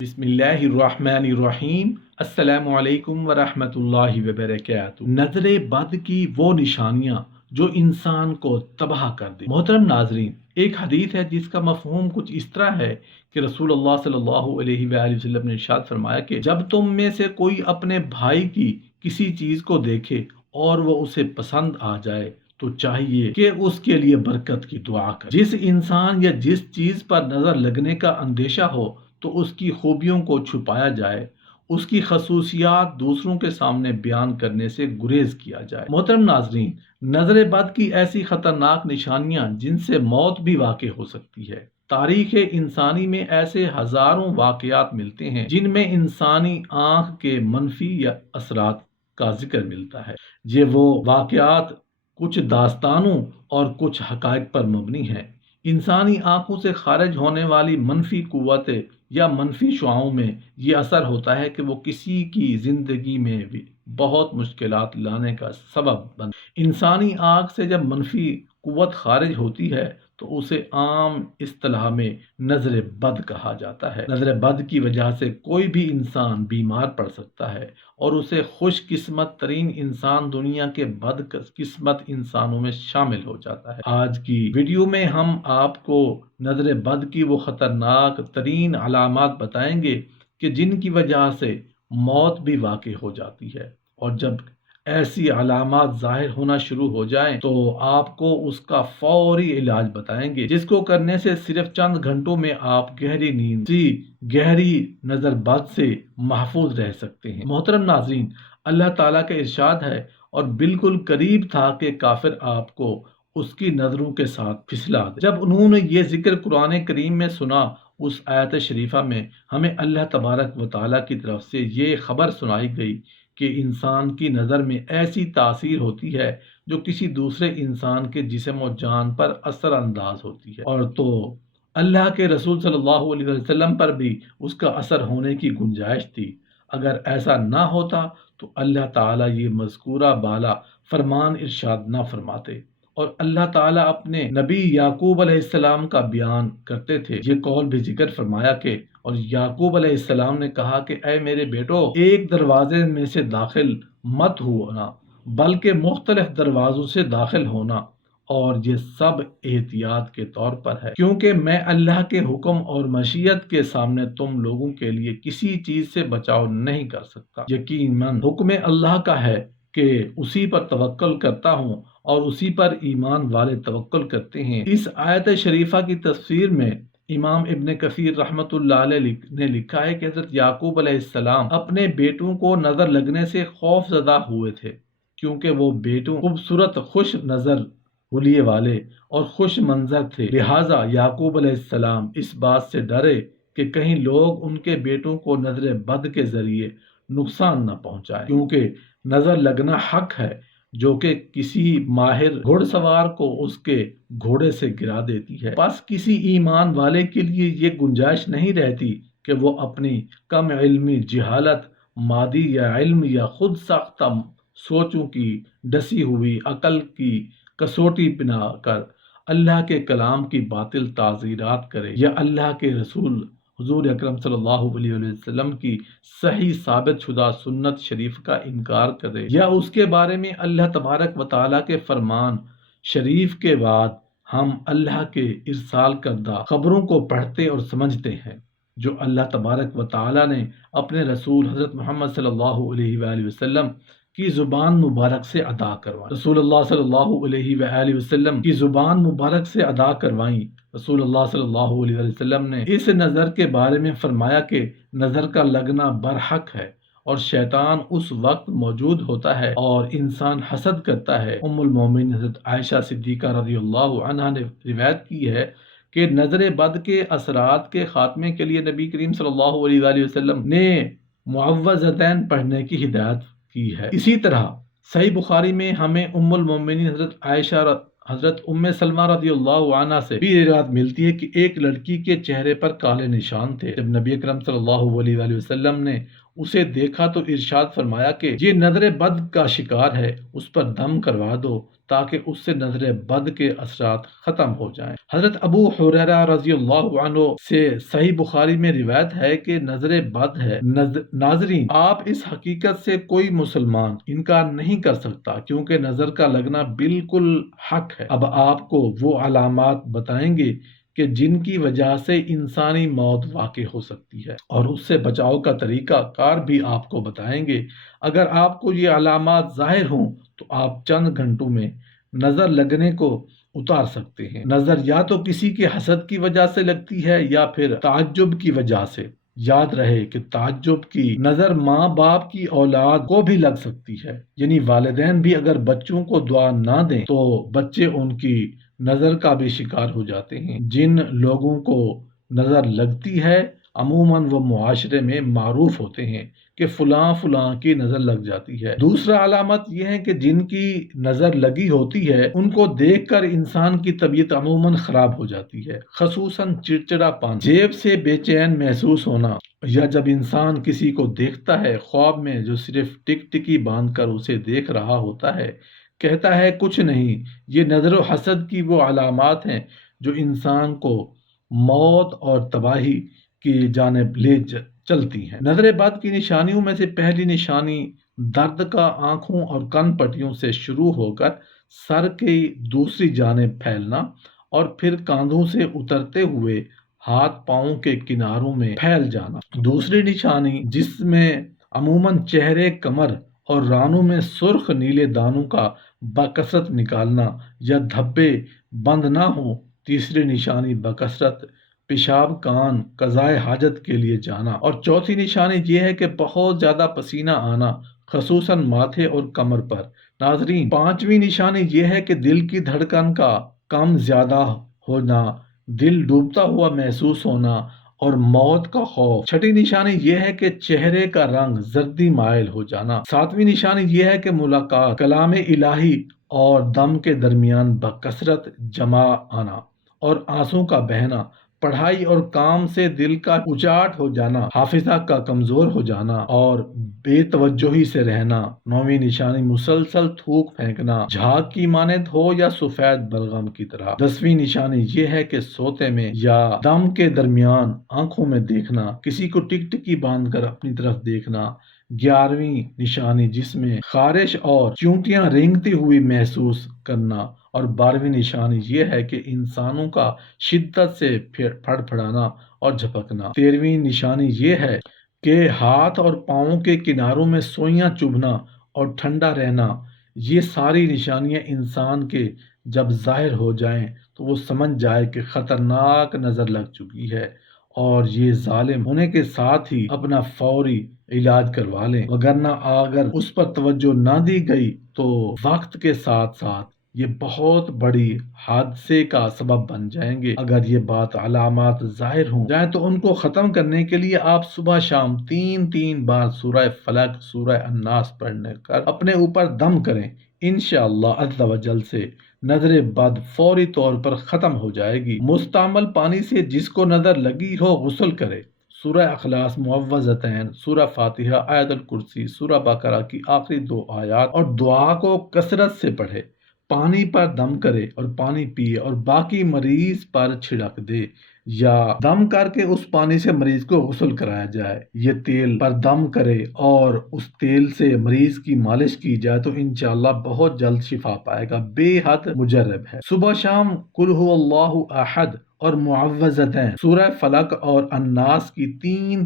بسم اللہ الرحمن الرحیم۔ السلام علیکم ورحمۃ اللہ وبرکاتہ۔ نظر بد کی وہ نشانیاں جو انسان کو تباہ کر دے۔ محترم ناظرین، ایک حدیث ہے جس کا مفہوم کچھ اس طرح ہے کہ رسول اللہ صلی اللہ علیہ وآلہ وسلم نے ارشاد فرمایا کہ جب تم میں سے کوئی اپنے بھائی کی کسی چیز کو دیکھے اور وہ اسے پسند آ جائے تو چاہیے کہ اس کے لیے برکت کی دعا کرے۔ جس انسان یا جس چیز پر نظر لگنے کا اندیشہ ہو تو اس کی خوبیوں کو چھپایا جائے، اس کی خصوصیات دوسروں کے سامنے بیان کرنے سے گریز کیا جائے۔ محترم ناظرین، نظر بد کی ایسی خطرناک نشانیاں جن سے موت بھی واقع ہو سکتی ہے۔ تاریخ انسانی میں ایسے ہزاروں واقعات ملتے ہیں جن میں انسانی آنکھ کے منفی یا اثرات کا ذکر ملتا ہے۔ وہ واقعات کچھ داستانوں اور کچھ حقائق پر مبنی ہیں۔ انسانی آنکھوں سے خارج ہونے والی منفی قوتیں یا منفی شعاعوں میں یہ اثر ہوتا ہے کہ وہ کسی کی زندگی میں بھی بہت مشکلات لانے کا سبب بن۔ انسانی آنکھ سے جب منفی قوت خارج ہوتی ہے تو اسے عام اصطلاح میں نظر بد کہا جاتا ہے۔ نظر بد کی وجہ سے کوئی بھی انسان بیمار پڑ سکتا ہے اور اسے خوش قسمت ترین انسان دنیا کے بد قسمت انسانوں میں شامل ہو جاتا ہے۔ آج کی ویڈیو میں ہم آپ کو نظر بد کی وہ خطرناک ترین علامات بتائیں گے کہ جن کی وجہ سے موت بھی واقع ہو جاتی ہے، اور جب ایسی علامات ظاہر ہونا شروع ہو جائیں تو آپ کو اس کا فوری علاج بتائیں گے، جس کو کرنے سے صرف چند گھنٹوں میں آپ گہری نیند سی گہری نظر بد سے محفوظ رہ سکتے ہیں۔ محترم ناظرین، اللہ تعالیٰ کا ارشاد ہے اور بالکل قریب تھا کہ کافر آپ کو اس کی نظروں کے ساتھ پھسلا دے۔ جب انہوں نے یہ ذکر قرآن کریم میں سنا، اس آیت شریفہ میں ہمیں اللہ تبارک و تعالیٰ کی طرف سے یہ خبر سنائی گئی کہ انسان کی نظر میں ایسی تاثیر ہوتی ہے جو کسی دوسرے انسان کے جسم و جان پر اثر انداز ہوتی ہے، اور تو اللہ کے رسول صلی اللہ علیہ وسلم پر بھی اس کا اثر ہونے کی گنجائش تھی۔ اگر ایسا نہ ہوتا تو اللہ تعالیٰ یہ مذکورہ بالا فرمان ارشاد نہ فرماتے، اور اللہ تعالیٰ اپنے نبی یعقوب علیہ السلام کا بیان کرتے تھے۔ یہ قول بھی ذکر فرمایا کہ اور یعقوب علیہ السلام نے کہا کہ اے میرے بیٹو، ایک دروازے میں سے داخل مت ہونا بلکہ مختلف دروازوں سے داخل ہونا، اور یہ سب احتیاط کے طور پر ہے، کیونکہ میں اللہ کے حکم اور مشیت کے سامنے تم لوگوں کے لیے کسی چیز سے بچاؤ نہیں کر سکتا۔ یقیناً حکم اللہ کا ہے کہ اسی پر توکل کرتا ہوں اور اسی پر ایمان والے توکل کرتے ہیں۔ اس آیت شریفہ کی تفسیر میں امام ابن کثیر رحمۃ اللہ علیہ نے لکھا ہے کہ حضرت یعقوب علیہ السلام اپنے بیٹوں کو نظر لگنے سے خوف زدہ ہوئے تھے، کیونکہ وہ بیٹوں خوبصورت خوش نظر حلیے والے اور خوش منظر تھے، لہٰذا یعقوب علیہ السلام اس بات سے ڈرے کہ کہیں لوگ ان کے بیٹوں کو نظر بد کے ذریعے نقصان نہ پہنچائے، کیونکہ نظر لگنا حق ہے جو کہ کسی ماہر گھڑ سوار کو اس کے گھوڑے سے گرا دیتی ہے۔ بس کسی ایمان والے کے لیے یہ گنجائش نہیں رہتی کہ وہ اپنی کم علمی، جہالت، مادی یا علم یا خود ساختہ سوچوں کی ڈسی ہوئی عقل کی کسوٹی بنا کر اللہ کے کلام کی باطل تعزیرات کرے، یا اللہ کے رسول حضور اکرم صلی اللہ علیہ وسلم کی صحیح ثابت شدہ سنت شریف کا انکار کرے، یا اس کے بارے میں اللہ تبارک و تعالیٰ کے فرمان شریف کے بعد ہم اللہ کے ارسال کردہ خبروں کو پڑھتے اور سمجھتے ہیں جو اللہ تبارک و تعالیٰ نے اپنے رسول حضرت محمد صلی اللہ علیہ وآلہ وسلم کی زبان مبارک سے ادا کروائیں۔ رسول اللہ صلی اللہ علیہ وآلہ وسلم کی زبان مبارک سے ادا کروائیں۔ رسول اللہ صلی اللہ علیہ وسلم نے اس نظر کے بارے میں فرمایا کہ نظر کا لگنا برحق ہے اور شیطان اس وقت موجود ہوتا ہے اور انسان حسد کرتا ہے۔ ام المومنین حضرت عائشہ صدیقہ رضی اللہ عنہا نے روایت کی ہے کہ نظر بد کے اثرات کے خاتمے کے لیے نبی کریم صلی اللہ علیہ وآلہ وسلم نے معوذتین پڑھنے کی ہدایت کی ہے۔ اسی طرح صحیح بخاری میں ہمیں ام المومنین حضرت عائشہ حضرت ام سلمہ رضی اللہ عنہ سے بھی روایت ملتی ہے کہ ایک لڑکی کے چہرے پر کالے نشان تھے۔ جب نبی اکرم صلی اللہ علیہ وآلہ وسلم نے اسے دیکھا تو ارشاد فرمایا کہ یہ نظر بد کا شکار ہے، اس پر دم کروا دو تاکہ اس سے نظر بد کے اثرات ختم ہو جائیں۔ حضرت ابو ہریرہ رضی اللہ عنہ سے صحیح بخاری میں روایت ہے کہ نظر بد ہے۔ ناظرین، آپ اس حقیقت سے کوئی مسلمان انکار نہیں کر سکتا کیونکہ نظر کا لگنا بالکل حق ہے۔ اب آپ کو وہ علامات بتائیں گے کہ جن کی وجہ سے انسانی موت واقع ہو سکتی ہے، اور اس سے بچاؤ کا طریقہ کار بھی آپ کو بتائیں گے۔ اگر آپ کو یہ علامات ظاہر ہوں تو آپ چند گھنٹوں میں نظر لگنے کو اتار سکتے ہیں۔ نظر یا تو کسی کے حسد کی وجہ سے لگتی ہے یا پھر تعجب کی وجہ سے۔ یاد رہے کہ تعجب کی نظر ماں باپ کی اولاد کو بھی لگ سکتی ہے، یعنی والدین بھی اگر بچوں کو دعا نہ دیں تو بچے ان کی نظر کا بھی شکار ہو جاتے ہیں۔ جن لوگوں کو نظر لگتی ہے عموماً وہ معاشرے میں معروف ہوتے ہیں کہ فلاں فلاں کی نظر لگ جاتی ہے۔ دوسرا علامت یہ ہے کہ جن کی نظر لگی ہوتی ہے ان کو دیکھ کر انسان کی طبیعت عموماً خراب ہو جاتی ہے، خصوصاً چڑچڑا پن، جیب سے بے چین محسوس ہونا، یا جب انسان کسی کو دیکھتا ہے خواب میں جو صرف ٹک ٹکی باندھ کر اسے دیکھ رہا ہوتا ہے، کہتا ہے کچھ نہیں۔ یہ نظر و حسد کی وہ علامات ہیں جو انسان کو موت اور تباہی کی جانب لے چلتی ہیں۔ نظر بد کی نشانیوں میں سے پہلی نشانی درد کا آنکھوں اور کن پٹیوں سے شروع ہو کر سر کی دوسری جانب پھیلنا اور پھر کاندھوں سے اترتے ہوئے ہاتھ پاؤں کے کناروں میں پھیل جانا۔ دوسری نشانی جس میں عموماً چہرے، کمر اور رانوں میں سرخ نیلے دانوں کا بکثرت نکالنا یا دھبے بند نہ ہوں۔ تیسری نشانی بکثرت پیشاب کان قضائے حاجت کے لیے جانا، اور چوتھی نشانی یہ ہے کہ بہت زیادہ پسینہ آنا، خصوصاً ماتھے اور کمر پر۔ ناظرین، پانچویں نشانی یہ ہے کہ دل کی دھڑکن کا کم زیادہ ہونا، دل ڈوبتا ہوا محسوس ہونا اور موت کا خوف۔ چھٹی نشانی یہ ہے کہ چہرے کا رنگ زردی مائل ہو جانا۔ ساتویں نشانی یہ ہے کہ ملاقات کلام الہی اور دم کے درمیان بکثرت جمع آنا اور آنسوں کا بہنا، پڑھائی اور کام سے دل کا اچاٹ ہو جانا، حافظہ کا کمزور ہو جانا اور بے توجہی سے رہنا۔ نویں نشانی مسلسل تھوک پھینکنا، جھاگ کی مانند ہو یا سفید بلغم کی طرح۔ 10ویں نشانی یہ ہے کہ سوتے میں یا دم کے درمیان آنکھوں میں دیکھنا، کسی کو ٹک ٹکی باندھ کر اپنی طرف دیکھنا۔ 11ویں نشانی جس میں خارش اور چونٹیاں رینگتی ہوئی محسوس کرنا، اور 12ویں نشانی یہ ہے کہ انسانوں کا شدت سے پھڑ پھڑانا اور جھپکنا۔ 13ویں نشانی یہ ہے کہ ہاتھ اور پاؤں کے کناروں میں سوئیاں چبھنا اور ٹھنڈا رہنا۔ یہ ساری نشانیاں انسان کے جب ظاہر ہو جائیں تو وہ سمجھ جائے کہ خطرناک نظر لگ چکی ہے، اور یہ ظالم ہونے کے ساتھ ہی اپنا فوری علاج کروا لیں، وگرنہ اگر اس پر توجہ نہ دی گئی تو وقت کے ساتھ ساتھ یہ بہت بڑی حادثے کا سبب بن جائیں گے۔ اگر یہ بات علامات ظاہر ہوں جائیں تو ان کو ختم کرنے کے لیے آپ صبح شام 3 بار سورہ فلق، سورہ الناس پڑھنے کر اپنے اوپر دم کریں۔ انشاءاللہ عز و جل سے نظر بد فوری طور پر ختم ہو جائے گی۔ مستعمل پانی سے جس کو نظر لگی ہو غسل کرے، سورہ اخلاص، معوذتین، سورہ فاتحہ، آیت الکرسی، سورہ بقرہ کی آخری 2 آیات اور دعا کو کثرت سے پڑھے، پانی پر دم کرے اور پانی پیے اور باقی مریض پر چھڑک دے، یا دم کر کے اس پانی سے مریض کو غسل کرایا جائے۔ یہ تیل پر دم کرے اور اس تیل سے مریض کی مالش کی جائے تو انشاءاللہ بہت جلد شفا پائے گا، بے حد مجرب ہے۔ صبح شام قل هو اللہ احد اور معوذتین، سورہ فلق اور الناس کی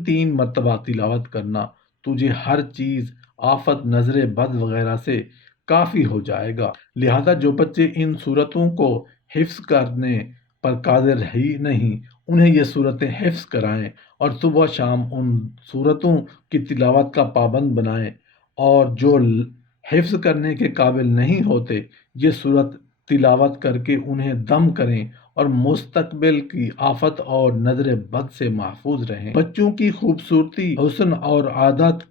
3 مرتبہ تلاوت کرنا تجھے ہر چیز، آفت، نظر بد وغیرہ سے کافی ہو جائے گا۔ لہذا جو بچے ان صورتوں کو حفظ کرنے پر قادر ہی نہیں، انہیں یہ صورتیں حفظ کرائیں اور صبح شام ان صورتوں کی تلاوت کا پابند بنائیں، اور جو حفظ کرنے کے قابل نہیں ہوتے یہ صورت تلاوت کر کے انہیں دم کریں اور مستقبل کی آفت اور نظر بد سے محفوظ رہیں۔ بچوں کی خوبصورتی، حسن اور عادت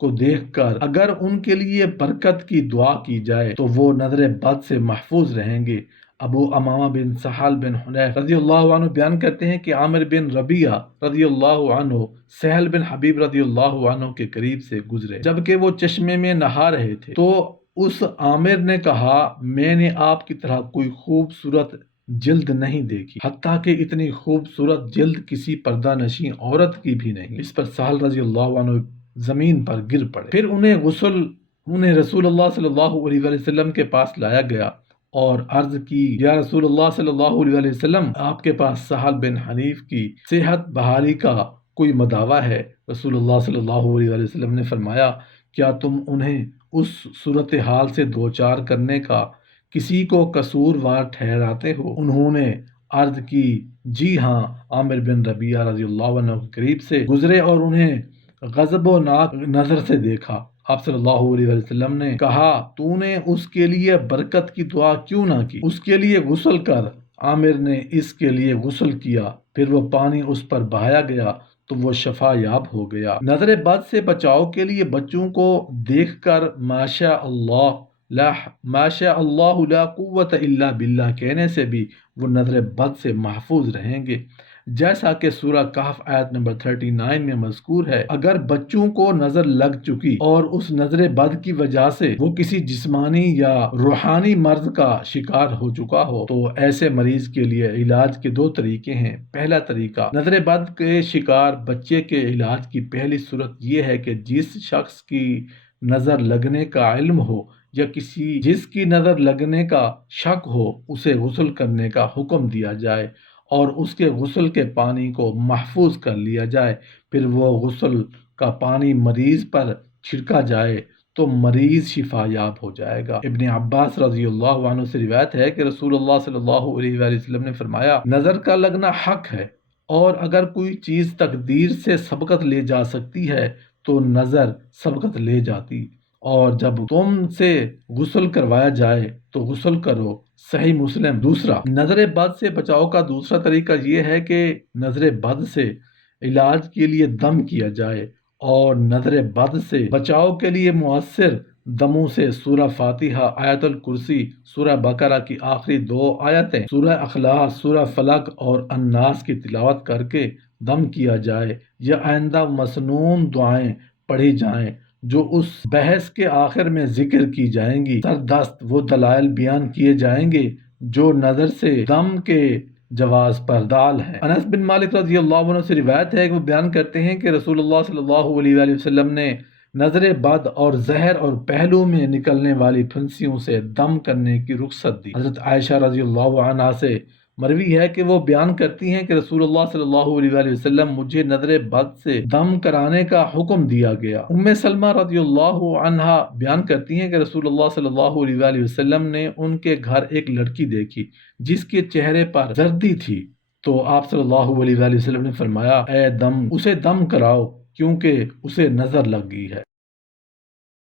کو دیکھ کر اگر ان کے لیے برکت کی دعا کی جائے تو وہ نظر بد سے محفوظ رہیں گے۔ ابو امامہ بن سہل بن حنیف رضی اللہ عنہ بیان کرتے ہیں کہ عامر بن ربیعہ رضی اللہ عنہ سہل بن حبیب رضی اللہ عنہ کے قریب سے گزرے جبکہ وہ چشمے میں نہا رہے تھے، تو اس عامر نے کہا میں نے آپ کی طرح کوئی خوبصورت جلد نہیں دیکھی، حتیٰ کہ اتنی خوبصورت جلد کسی پردہ نشین عورت کی بھی نہیں۔ اس پر سہل رضی اللہ عنہ زمین پر گر پڑے۔ پھر انہیں رسول اللہ صلی اللہ علیہ وآلہ وسلم کے پاس لایا گیا اور عرض کی یا رسول اللہ صلی اللہ علیہ وآلہ وسلم، آپ کے پاس سہل بن حنیف کی صحت بحالی کا کوئی مداوع ہے؟ رسول اللہ صلی اللہ علیہ وآلہ وسلم نے فرمایا کیا تم انہیں اس صورتحال سے دوچار کرنے کا کسی کو قصوروار ٹھہراتے ہو؟ انہوں نے عرض کی جی ہاں۔ عامر بن ربیعہ رضی اللہ عنہ کے قریب سے گزرے اور انہیں غضب و ناک نظر سے دیکھا۔ آپ صلی اللہ علیہ وسلم نے کہا تو نے اس کے لیے برکت کی دعا کیوں نہ کی؟ اس کے لیے غسل کر۔ عامر نے اس کے لیے غسل کیا، پھر وہ پانی اس پر بہایا گیا تو وہ شفا یاب ہو گیا۔ نظر بد سے بچاؤ کے لیے بچوں کو دیکھ کر ماشاء اللہ لا قوت الا باللہ کہنے سے بھی وہ نظر بد سے محفوظ رہیں گے، جیسا کہ سورہ کہف آیت نمبر 39 میں مذکور ہے۔ اگر بچوں کو نظر لگ چکی اور اس نظر بد کی وجہ سے وہ کسی جسمانی یا روحانی مرض کا شکار ہو چکا ہو تو ایسے مریض کے لیے علاج کے دو طریقے ہیں۔ پہلا طریقہ، نظر بد کے شکار بچے کے علاج کی پہلی صورت یہ ہے کہ جس شخص کی نظر لگنے کا علم ہو یا جس کی نظر لگنے کا شک ہو اسے غسل کرنے کا حکم دیا جائے اور اس کے غسل کے پانی کو محفوظ کر لیا جائے، پھر وہ غسل کا پانی مریض پر چھڑکا جائے تو مریض شفا یاب ہو جائے گا۔ ابن عباس رضی اللہ عنہ سے روایت ہے کہ رسول اللہ صلی اللہ علیہ وآلہ وسلم نے فرمایا نظر کا لگنا حق ہے، اور اگر کوئی چیز تقدیر سے سبقت لے جا سکتی ہے تو نظر سبقت لے جاتی، اور جب تم سے غسل کروایا جائے تو غسل کرو۔ صحیح مسلم۔ دوسرا، نظر بد سے بچاؤ کا دوسرا طریقہ یہ ہے کہ نظر بد سے علاج کے لیے دم کیا جائے، اور نظر بد سے بچاؤ کے لیے مؤثر دموں سے سورہ فاتحہ، آیت الکرسی، سورہ بقرہ کی آخری 2 آیتیں، سورہ اخلاص، سورہ فلق اور الناس کی تلاوت کر کے دم کیا جائے، یا آئندہ مسنون دعائیں پڑھی جائیں جو اس بحث کے آخر میں ذکر کی جائیں گی۔ سردست وہ دلائل بیان کیے جائیں گے جو نظر سے دم کے جواز پر دال ہے۔ انس بن مالک رضی اللہ عنہ سے روایت ہے کہ وہ بیان کرتے ہیں کہ رسول اللہ صلی اللہ علیہ وآلہ وسلم نے نظر بد اور زہر اور پہلو میں نکلنے والی پھنسیوں سے دم کرنے کی رخصت دی۔ حضرت عائشہ رضی اللہ عنہا سے مروی ہے کہ وہ بیان کرتی ہیں کہ رسول اللہ صلی اللہ علیہ وآلہ وسلم مجھے نظر بد سے دم کرانے کا حکم دیا گیا۔ ام سلمہ رضی اللہ عنہا بیان کرتی ہیں کہ رسول اللہ صلی اللہ علیہ وآلہ وسلم نے ان کے گھر ایک لڑکی دیکھی جس کے چہرے پر زردی تھی، تو آپ صلی اللہ علیہ وآلہ وسلم نے فرمایا اسے دم کراؤ کیونکہ اسے نظر لگ گئی ہے۔